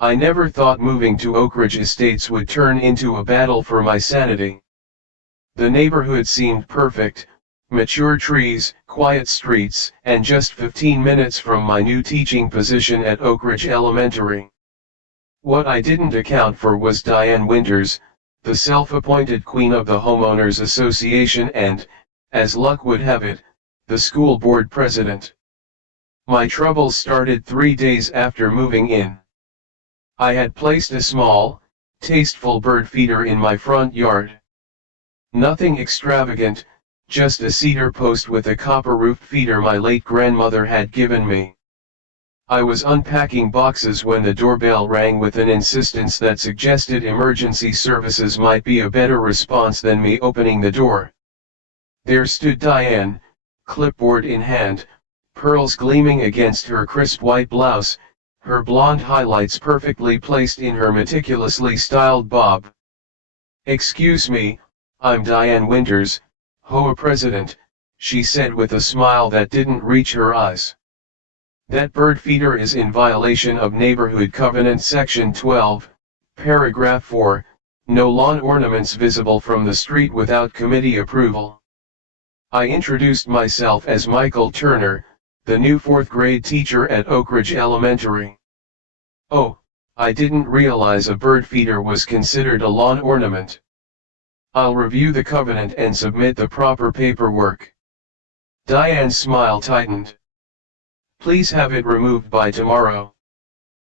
I never thought moving to Oak Ridge Estates would turn into a battle for my sanity. The neighborhood seemed perfect, mature trees, quiet streets, and just 15 minutes from my new teaching position at Oak Ridge Elementary. What I didn't account for was Diane Winters, the self-appointed queen of the Homeowners Association and, as luck would have it, the school board president. My troubles started 3 days after moving in. I had placed a small, tasteful bird feeder in my front yard. Nothing extravagant, just a cedar post with a copper-roofed feeder my late grandmother had given me. I was unpacking boxes when the doorbell rang with an insistence that suggested emergency services might be a better response than me opening the door. There stood Diane, clipboard in hand, pearls gleaming against her crisp white blouse, her blonde highlights perfectly placed in her meticulously styled bob. "Excuse me, I'm Diane Winters, HOA president," she said with a smile that didn't reach her eyes. "That bird feeder is in violation of Neighborhood Covenant Section 12, Paragraph 4, no lawn ornaments visible from the street without committee approval." I introduced myself as Michael Turner, the new 4th grade teacher at Oak Ridge Elementary. "Oh, I didn't realize a bird feeder was considered a lawn ornament. I'll review the covenant and submit the proper paperwork." Diane's smile tightened. "Please have it removed by tomorrow.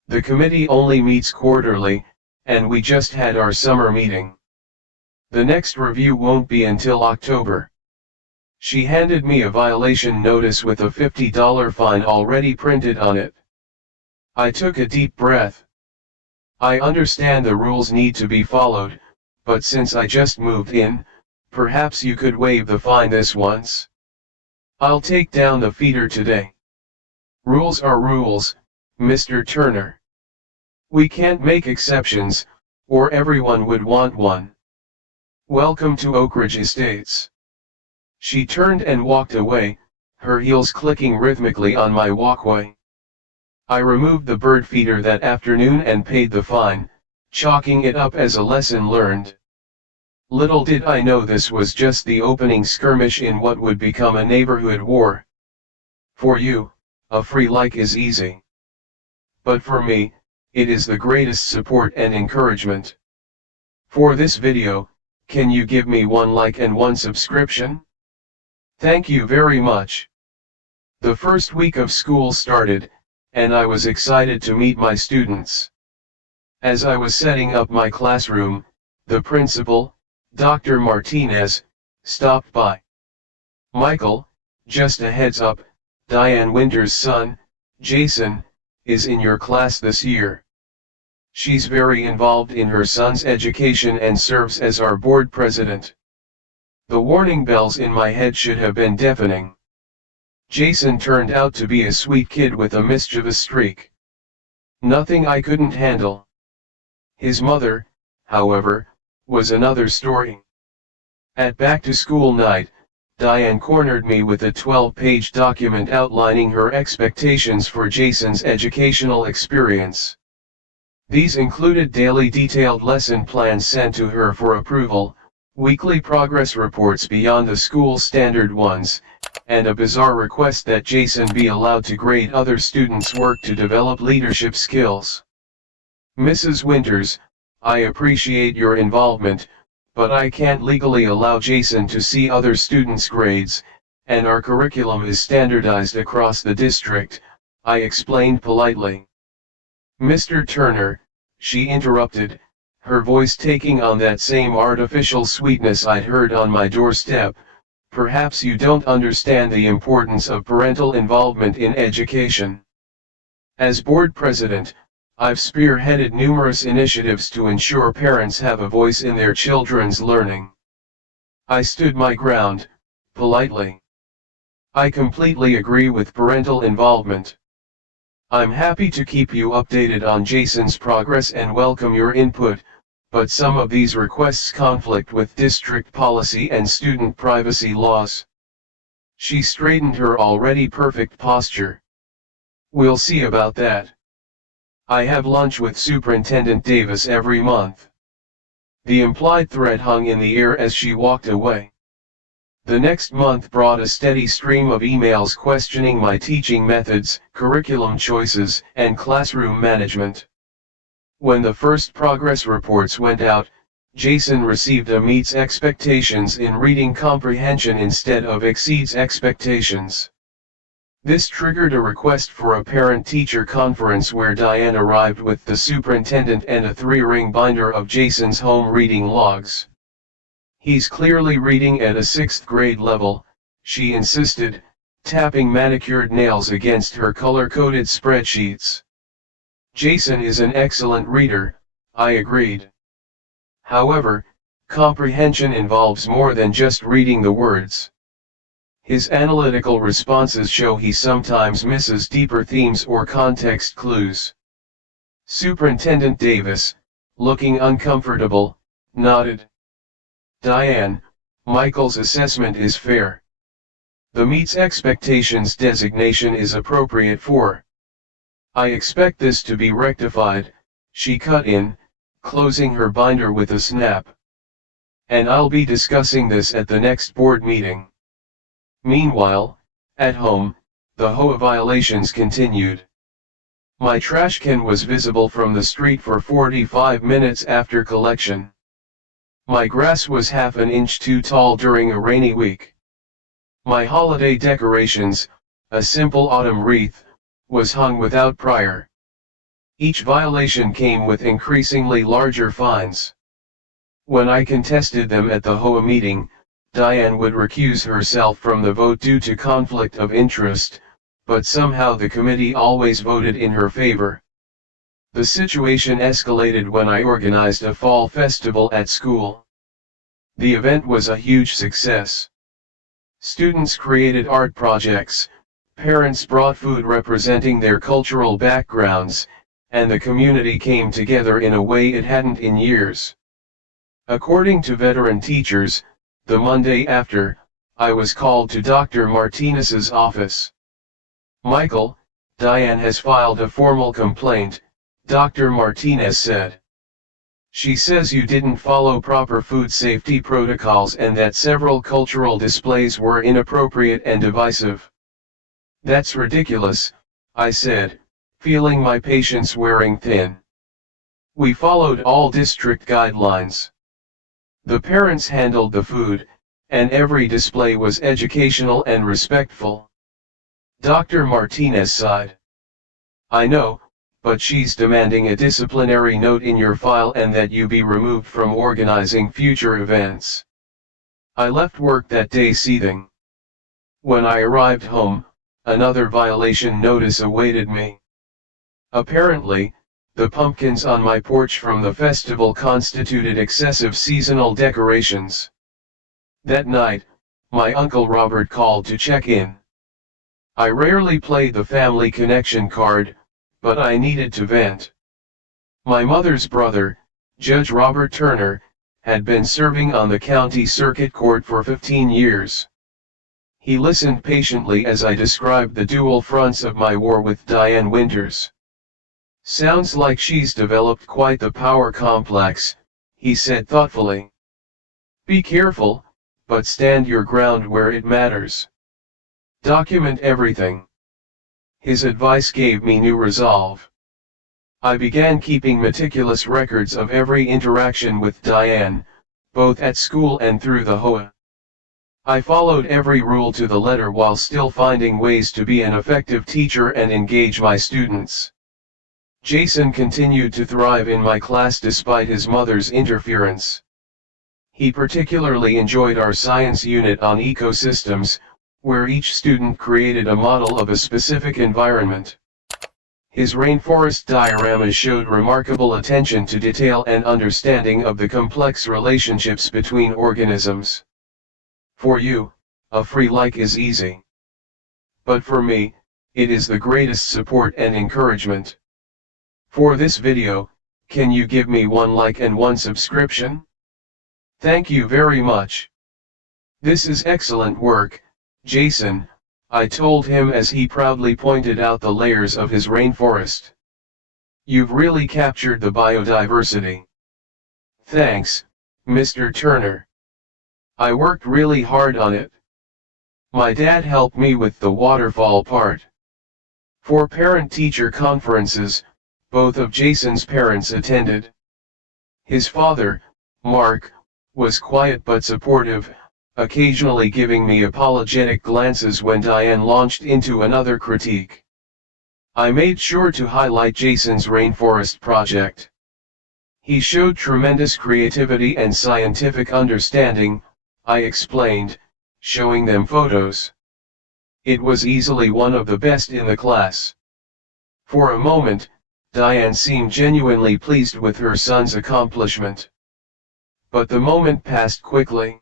The committee only meets quarterly, and we just had our summer meeting. The next review won't be until October." She handed me a violation notice with a $50 fine already printed on it. I took a deep breath. I understand the rules need to be followed, but since I just moved in, perhaps you could waive the fine this once. I'll take down the feeder today. Rules are rules, Mr. Turner. We can't make exceptions, or everyone would want one. Welcome to Oak Ridge Estates." She turned and walked away, her heels clicking rhythmically on my walkway. I removed the bird feeder that afternoon and paid the fine, chalking it up as a lesson learned. Little did I know this was just the opening skirmish in what would become a neighborhood war. For you, a free like is easy. But for me, it is the greatest support and encouragement. For this video, can you give me 1 like and 1 subscription? Thank you very much. The first week of school started, and I was excited to meet my students. As I was setting up my classroom, the principal, Dr. Martinez, stopped by. "Michael, just a heads up, Diane Winters' son, Jason, is in your class this year. She's very involved in her son's education and serves as our board president." The warning bells in my head should have been deafening. Jason turned out to be a sweet kid with a mischievous streak. Nothing I couldn't handle. His mother, however, was another story. At back-to-school night, Diane cornered me with a 12-page document outlining her expectations for Jason's educational experience. These included daily detailed lesson plans sent to her for approval, weekly progress reports beyond the school standard ones, and a bizarre request that Jason be allowed to grade other students' work to develop leadership skills. "Mrs. Winters, I appreciate your involvement, but I can't legally allow Jason to see other students' grades, and our curriculum is standardized across the district," I explained politely. "Mr. Turner," she interrupted, her voice taking on that same artificial sweetness I'd heard on my doorstep, "perhaps you don't understand the importance of parental involvement in education. As board president, I've spearheaded numerous initiatives to ensure parents have a voice in their children's learning." I stood my ground, politely. "I completely agree with parental involvement. I'm happy to keep you updated on Jason's progress and welcome your input, but some of these requests conflict with district policy and student privacy laws." She straightened her already perfect posture. "We'll see about that." I have lunch with Superintendent Davis every month. The implied threat hung in the air as she walked away. The next month brought a steady stream of emails questioning my teaching methods, curriculum choices, and classroom management. When the first progress reports went out, Jason received a meets expectations in reading comprehension instead of exceeds expectations. This triggered a request for a parent-teacher conference where Diane arrived with the superintendent and a 3-ring binder of Jason's home reading logs. He's clearly reading at a 6th grade level, she insisted, tapping manicured nails against her color-coded spreadsheets. Jason is an excellent reader, I agreed. However, comprehension involves more than just reading the words. His analytical responses show he sometimes misses deeper themes or context clues. Superintendent Davis, looking uncomfortable, nodded. Diane, Michael's assessment is fair. The meets expectations designation is appropriate for. I expect this to be rectified, she cut in, closing her binder with a snap. And I'll be discussing this at the next board meeting. Meanwhile, at home, the HOA violations continued. My trash can was visible from the street for 45 minutes after collection. My grass was half an inch too tall during a rainy week. My holiday decorations, a simple autumn wreath, was hung without prior. Each violation came with increasingly larger fines. When I contested them at the HOA meeting, Diane would recuse herself from the vote due to conflict of interest, but somehow the committee always voted in her favor. The situation escalated when I organized a fall festival at school. The event was a huge success. Students created art projects, parents brought food representing their cultural backgrounds, and the community came together in a way it hadn't in years. According to veteran teachers, the Monday after, I was called to Dr. Martinez's office. Michael, Diane has filed a formal complaint, Dr. Martinez said. She says you didn't follow proper food safety protocols and that several cultural displays were inappropriate and divisive. That's ridiculous, I said, feeling my patience wearing thin. We followed all district guidelines. The parents handled the food, and every display was educational and respectful. Dr. Martinez sighed. I know, but she's demanding a disciplinary note in your file and that you be removed from organizing future events. I left work that day seething. When I arrived home, another violation notice awaited me. Apparently, the pumpkins on my porch from the festival constituted excessive seasonal decorations. That night, my Uncle Robert called to check in. I rarely played the family connection card, but I needed to vent. My mother's brother, Judge Robert Turner, had been serving on the county circuit court for 15 years. He listened patiently as I described the dual fronts of my war with Diane Winters. Sounds like she's developed quite the power complex, he said thoughtfully. Be careful, but stand your ground where it matters. Document everything. His advice gave me new resolve. I began keeping meticulous records of every interaction with Diane, both at school and through the HOA. I followed every rule to the letter while still finding ways to be an effective teacher and engage my students. Jason continued to thrive in my class despite his mother's interference. He particularly enjoyed our science unit on ecosystems, where each student created a model of a specific environment. His rainforest dioramas showed remarkable attention to detail and understanding of the complex relationships between organisms. For you, a free like is easy. But for me, it is the greatest support and encouragement. For this video, can you give me 1 like and 1 subscription? Thank you very much. This is excellent work, Jason, I told him as he proudly pointed out the layers of his rainforest. You've really captured the biodiversity. Thanks, Mr. Turner. I worked really hard on it. My dad helped me with the waterfall part. For parent-teacher conferences, both of Jason's parents attended. His father, Mark, was quiet but supportive, occasionally giving me apologetic glances when Diane launched into another critique. I made sure to highlight Jason's rainforest project. He showed tremendous creativity and scientific understanding, I explained, showing them photos. It was easily one of the best in the class. For a moment, Diane seemed genuinely pleased with her son's accomplishment. But the moment passed quickly.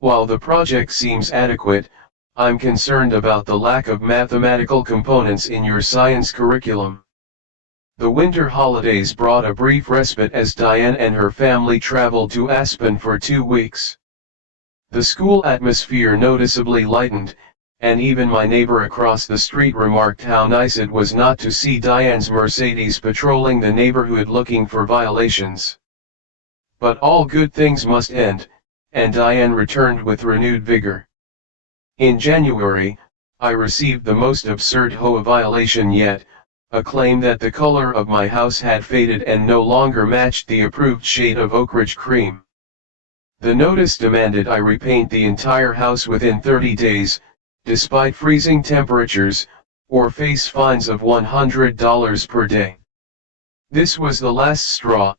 While the project seems adequate, I'm concerned about the lack of mathematical components in your science curriculum. The winter holidays brought a brief respite as Diane and her family traveled to Aspen for 2 weeks. The school atmosphere noticeably lightened, and even my neighbor across the street remarked how nice it was not to see Diane's Mercedes patrolling the neighborhood looking for violations. But all good things must end, and Diane returned with renewed vigor. In January, I received the most absurd HOA violation yet, a claim that the color of my house had faded and no longer matched the approved shade of Oak Ridge cream. The notice demanded I repaint the entire house within 30 days, despite freezing temperatures, or face fines of $100 per day. This was the last straw.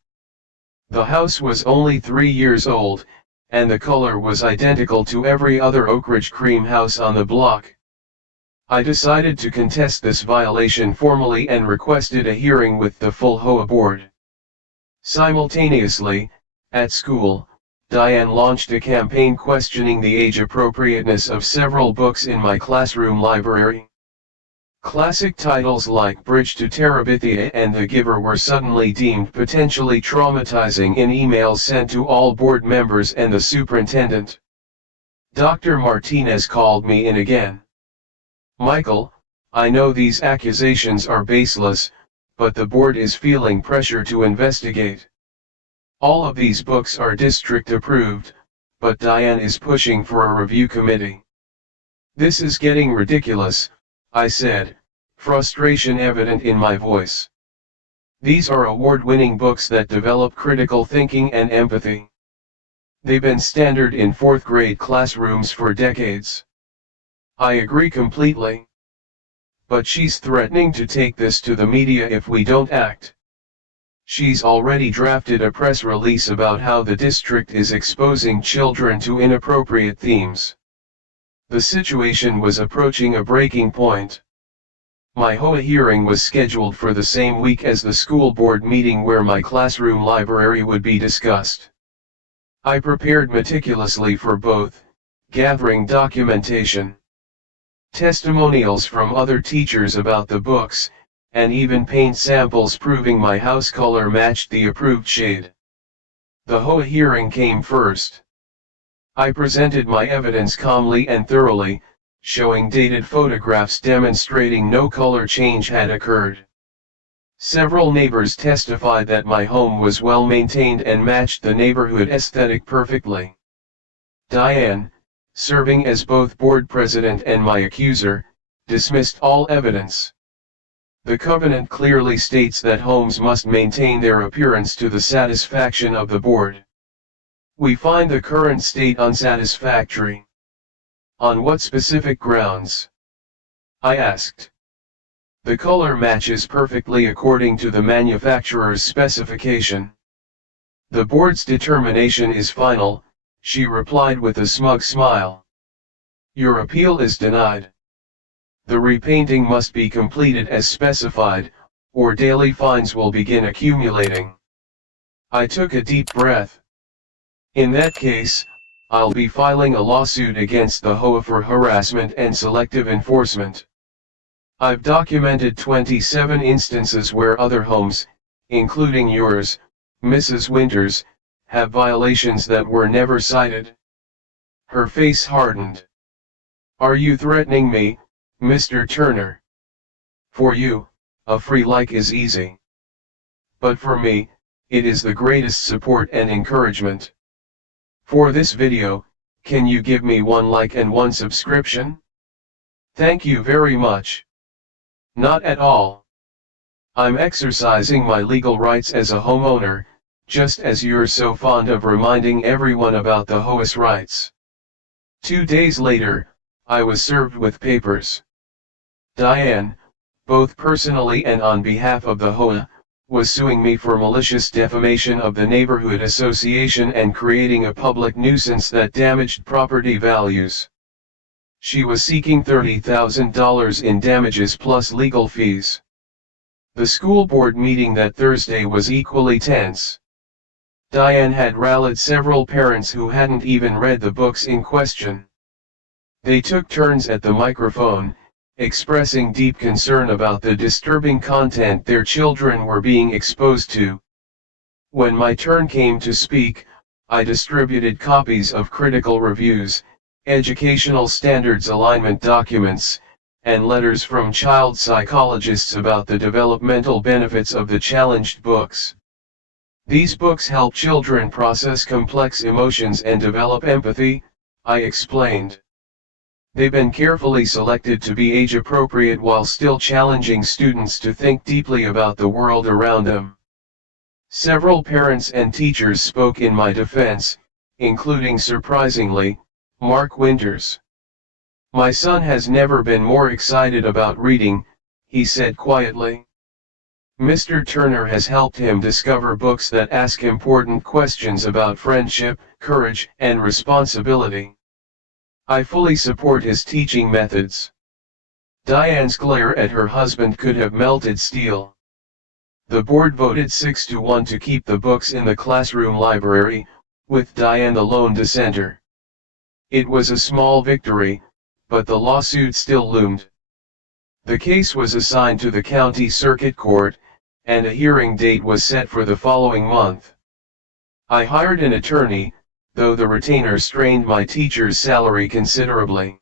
The house was only 3 years old, and the color was identical to every other Oak Ridge cream house on the block. I decided to contest this violation formally and requested a hearing with the full HOA board. Simultaneously, at school, Diane launched a campaign questioning the age appropriateness of several books in my classroom library. Classic titles like Bridge to Terabithia and The Giver were suddenly deemed potentially traumatizing in emails sent to all board members and the superintendent. Dr. Martinez called me in again. Michael, I know these accusations are baseless, but the board is feeling pressure to investigate. All of these books are district approved, but Diane is pushing for a review committee. This is getting ridiculous, I said, frustration evident in my voice. These are award-winning books that develop critical thinking and empathy. They've been standard in 4th grade classrooms for decades. I agree completely. But she's threatening to take this to the media if we don't act. She's already drafted a press release about how the district is exposing children to inappropriate themes. The situation was approaching a breaking point. My HOA hearing was scheduled for the same week as the school board meeting where my classroom library would be discussed. I prepared meticulously for both, gathering documentation, testimonials from other teachers about the books, and even paint samples proving my house color matched the approved shade. The HOA hearing came first. I presented my evidence calmly and thoroughly, showing dated photographs demonstrating no color change had occurred. Several neighbors testified that my home was well maintained and matched the neighborhood aesthetic perfectly. Diane, serving as both board president and my accuser, dismissed all evidence. The covenant clearly states that homes must maintain their appearance to the satisfaction of the board. We find the current state unsatisfactory. On what specific grounds? I asked. The color matches perfectly according to the manufacturer's specification. The board's determination is final, she replied with a smug smile. Your appeal is denied. The repainting must be completed as specified, or daily fines will begin accumulating. I took a deep breath. In that case, I'll be filing a lawsuit against the HOA for harassment and selective enforcement. I've documented 27 instances where other homes, including yours, Mrs. Winters, have violations that were never cited. Her face hardened. Are you threatening me, Mr. Turner? For you, a free like is easy. but for me, it is the greatest support and encouragement. For this video, can you give me one like and one subscription? Thank you very much. Not at all. I'm exercising my legal rights as a homeowner, just as you're so fond of reminding everyone about the HOA's rights. 2 days later, I was served with papers. Diane, both personally and on behalf of the HOA, was suing me for malicious defamation of the neighborhood association and creating a public nuisance that damaged property values. She was seeking $30,000 in damages plus legal fees. The school board meeting that Thursday was equally tense. Diane had rallied several parents who hadn't even read the books in question. They took turns at the microphone, expressing deep concern about the disturbing content their children were being exposed to. When my turn came to speak, I distributed copies of critical reviews, educational standards alignment documents, and letters from child psychologists about the developmental benefits of the challenged books. These books help children process complex emotions and develop empathy, I explained. They've been carefully selected to be age-appropriate while still challenging students to think deeply about the world around them. Several parents and teachers spoke in my defense, including, surprisingly, Mark Winters. My son has never been more excited about reading, he said quietly. Mr. Turner has helped him discover books that ask important questions about friendship, courage, and responsibility. I fully support his teaching methods. Diane's glare at her husband could have melted steel. The board voted 6-1 to keep the books in the classroom library, with Diane the lone dissenter. It was a small victory, but the lawsuit still loomed. The case was assigned to the county circuit court, and a hearing date was set for the following month. I hired an attorney, though the retainer strained my teacher's salary considerably.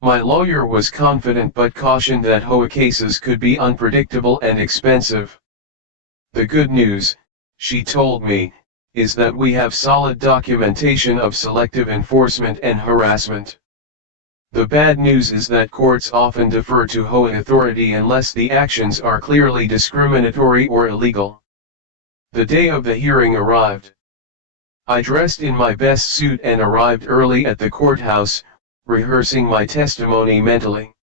My lawyer was confident but cautioned that HOA cases could be unpredictable and expensive. The good news, she told me, is that we have solid documentation of selective enforcement and harassment. The bad news is that courts often defer to HOA authority unless the actions are clearly discriminatory or illegal. The day of the hearing arrived. I dressed in my best suit and arrived early at the courthouse, rehearsing my testimony mentally.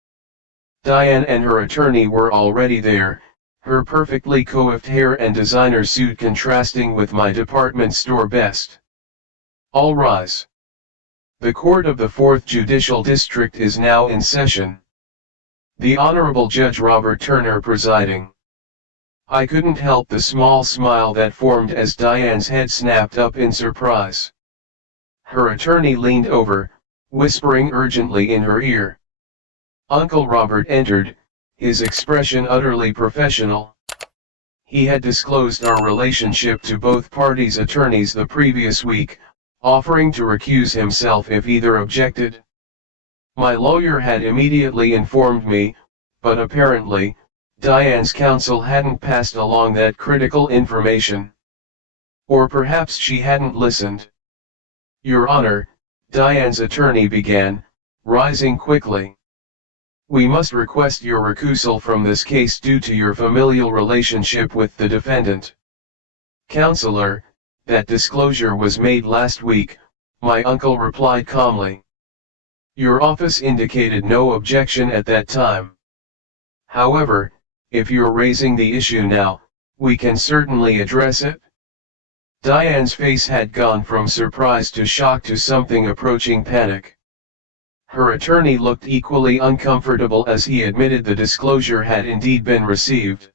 Diane and her attorney were already there, her perfectly coiffed hair and designer suit contrasting with my department store best. All rise. The Court of the 4th Judicial District is now in session. The Honorable Judge Robert Turner presiding. I couldn't help the small smile that formed as Diane's head snapped up in surprise. Her attorney leaned over, whispering urgently in her ear. Uncle Robert entered, his expression utterly professional. He had disclosed our relationship to both parties' attorneys the previous week, offering to recuse himself if either objected. My lawyer had immediately informed me, but apparently, Diane's counsel hadn't passed along that critical information. Or perhaps she hadn't listened. Your Honor, Diane's attorney began, rising quickly. We must request your recusal from this case due to your familial relationship with the defendant. Counselor, that disclosure was made last week, my uncle replied calmly. Your office indicated no objection at that time. However, if you're raising the issue now, we can certainly address it. Diane's face had gone from surprise to shock to something approaching panic. Her attorney looked equally uncomfortable as he admitted the disclosure had indeed been received.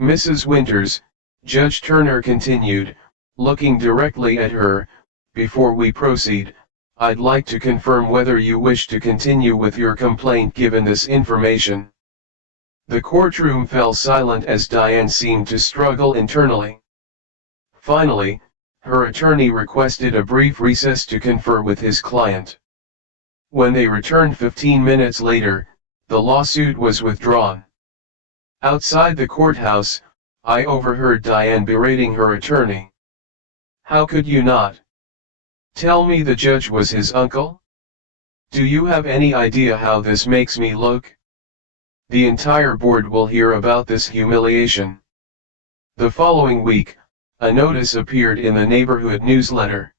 Mrs. Winters, Judge Turner continued, looking directly at her, before we proceed, I'd like to confirm whether you wish to continue with your complaint given this information. The courtroom fell silent as Diane seemed to struggle internally. Finally, her attorney requested a brief recess to confer with his client. When they returned 15 minutes later, the lawsuit was withdrawn. Outside the courthouse, I overheard Diane berating her attorney. How could you not? Tell me the judge was his uncle? Do you have any idea how this makes me look? The entire board will hear about this humiliation. The following week, a notice appeared in the neighborhood newsletter.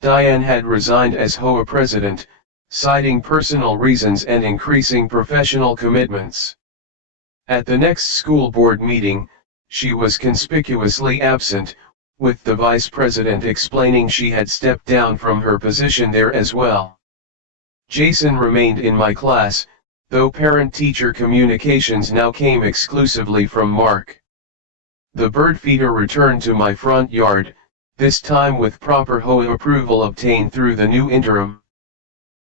Diane had resigned as HOA president, citing personal reasons and increasing professional commitments. At the next school board meeting, she was conspicuously absent, with the vice president explaining she had stepped down from her position there as well. Jason remained in my class, though parent-teacher communications now came exclusively from Mark. The bird feeder returned to my front yard, this time with proper HOA approval obtained through the new interim.